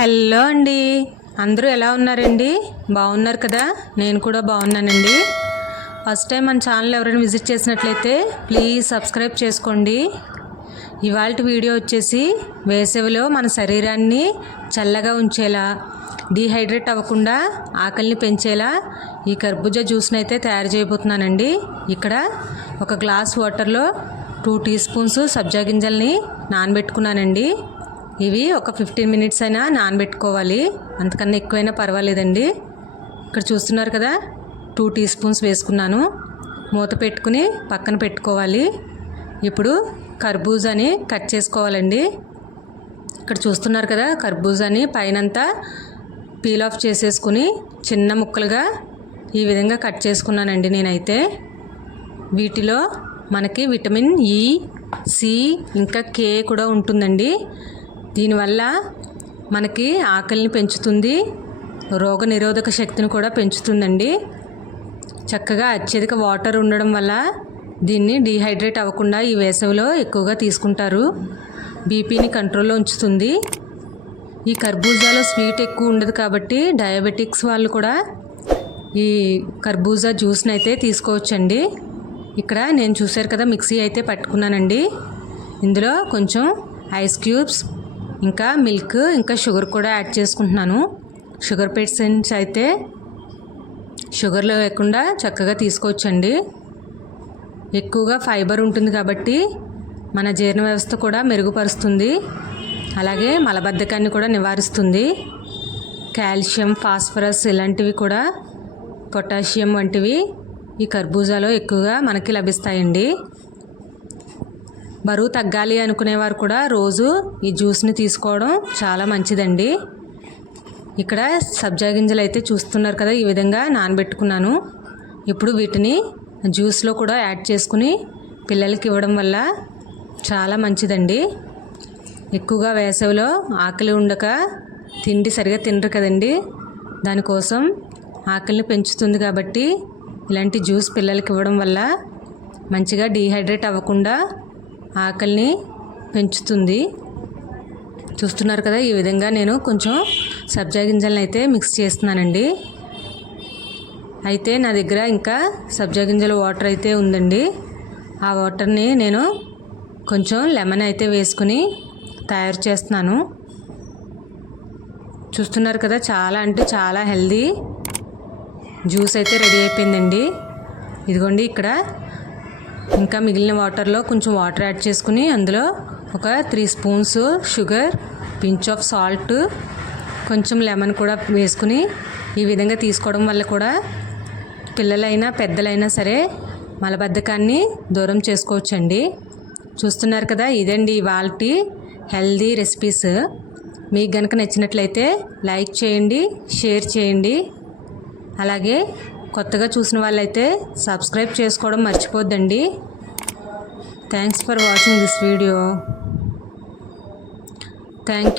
Hello అండి. అందరూ ఎలా ఉన్నారండి? బాగున్నారు కదా? నేను కూడా బాగున్నానండి. ఫస్ట్ టైం మన ఛానల్ ఎవరైనా విజిట్ చేసినట్లయితే ప్లీజ్ సబ్స్క్రైబ్ చేసుకోండి. ఇవాళ వీడియో వచ్చేసి వేసవిలో మన శరీరాన్ని చల్లగా ఉంచేలా డీహైడ్రేట్ అవ్వకుండా ఆకలిని పెంచేలా ఈ కర్బూజా జ్యూస్ని అయితే తయారు చేయబోతున్నానండి. ఇక్కడ ఒక గ్లాస్ వాటర్లో టూ టీ స్పూన్స్ సబ్జా గింజల్ని నానబెట్టుకున్నానండి. ఇవి ఒక ఫిఫ్టీన్ మినిట్స్ అయినా నానబెట్టుకోవాలి. అంతకన్నా ఎక్కువైనా పర్వాలేదండి. ఇక్కడ చూస్తున్నారు కదా టూ టీ స్పూన్స్ వేసుకున్నాను. మూత పెట్టుకుని పక్కన పెట్టుకోవాలి. ఇప్పుడు కర్బూజాని కట్ చేసుకోవాలండి. ఇక్కడ చూస్తున్నారు కదా కర్బూజాని పైనంతా పీల్ ఆఫ్ చేసేసుకుని చిన్న ముక్కలుగా ఈ విధంగా కట్ చేసుకున్నానండి నేనైతే. వీటిలో మనకి విటమిన్ e, ఈ సి ఇంకా కే కూడా ఉంటుందండి. దీనివల్ల మనకి ఆకలిని పెంచుతుంది రోగ నిరోధక శక్తిని కూడా పెంచుతుందండి. చక్కగా అత్యధిక వాటర్ ఉండడం వల్ల దీన్ని డీహైడ్రేట్ అవ్వకుండా ఈ వేసవిలో ఎక్కువగా తీసుకుంటారు. బీపీని కంట్రోల్లో ఉంచుతుంది. ఈ కర్బూజాలో స్వీట్ ఎక్కువ ఉండదు కాబట్టి డయాబెటిక్స్ వాళ్ళు కూడా ఈ కర్బూజా జ్యూస్ని అయితే తీసుకోవచ్చండి. ఇక్కడ నేను చూశారు కదా మిక్సీ అయితే పట్టుకున్నానండి. ఇందులో కొంచెం ఐస్ క్యూబ్స్ ఇంకా మిల్క్ ఇంకా షుగర్ కూడా యాడ్ చేసుకుంటున్నాను. షుగర్ పేషెంట్స్ అయితే షుగర్ లేకుండా చక్కగా తీసుకోవచ్చండి. ఎక్కువగా ఫైబర్ ఉంటుంది కాబట్టి మన జీర్ణ వ్యవస్థ కూడా మెరుగుపరుస్తుంది. అలాగే మలబద్ధకాన్ని కూడా నివారిస్తుంది. కాల్షియం ఫాస్ఫరస్ ఇలాంటివి కూడా పొటాషియం వంటివి ఈ కర్బూజాలో ఎక్కువగా మనకి లభిస్తాయండి. బరువు తగ్గాలి అనుకునేవారు కూడా రోజు ఈ జ్యూస్ని తీసుకోవడం చాలా మంచిదండి. ఇక్కడ సబ్జా గింజలు అయితే చూస్తున్నారు కదా ఈ విధంగా నానబెట్టుకున్నాను. ఇప్పుడు వీటిని జ్యూస్లో కూడా యాడ్ చేసుకుని పిల్లలకి ఇవ్వడం వల్ల చాలా మంచిదండి. ఎక్కువగా వేసవిలో ఆకలి ఉండక తిండి సరిగా తినరు కదండి. దానికోసం ఆకలిని పెంచుతుంది కాబట్టి ఇలాంటి జ్యూస్ పిల్లలకి ఇవ్వడం వల్ల మంచిగా డీహైడ్రేట్ అవ్వకుండా ఆకలిని పెంచుతుంది. చూస్తున్నారు కదా ఈ విధంగా నేను కొంచెం సబ్జా గింజలను అయితే మిక్స్ చేస్తున్నానండి. అయితే నా దగ్గర ఇంకా సబ్జా గింజల వాటర్ అయితే ఉందండి. ఆ వాటర్ని నేను కొంచెం లెమన్ అయితే వేసుకుని తయారు చేస్తున్నాను. చూస్తున్నారు కదా చాలా అంటే చాలా హెల్దీ జ్యూస్ అయితే రెడీ అయిపోయిందండి. ఇదిగోండి ఇక్కడ ఇంకా మిగిలిన వాటర్లో కొంచెం వాటర్ యాడ్ చేసుకుని అందులో ఒక three spoons sugar pinch of salt కొంచెం లెమన్ కూడా వేసుకుని ఈ విధంగా తీసుకోవడం వల్ల కూడా పిల్లలైనా పెద్దలైనా సరే మలబద్ధకాన్ని దూరం చేసుకోవచ్చండి. చూస్తున్నారు కదా ఇదండి ఇవాళ హెల్దీ రెసిపీస్. మీకు కనుక నచ్చినట్లయితే లైక్ చేయండి షేర్ చేయండి. అలాగే కొత్తగా చూసిన వాళ్ళైతే సబ్స్క్రైబ్ చేసుకోవడం మర్చిపోద్దండి. Thanks for watching this video thank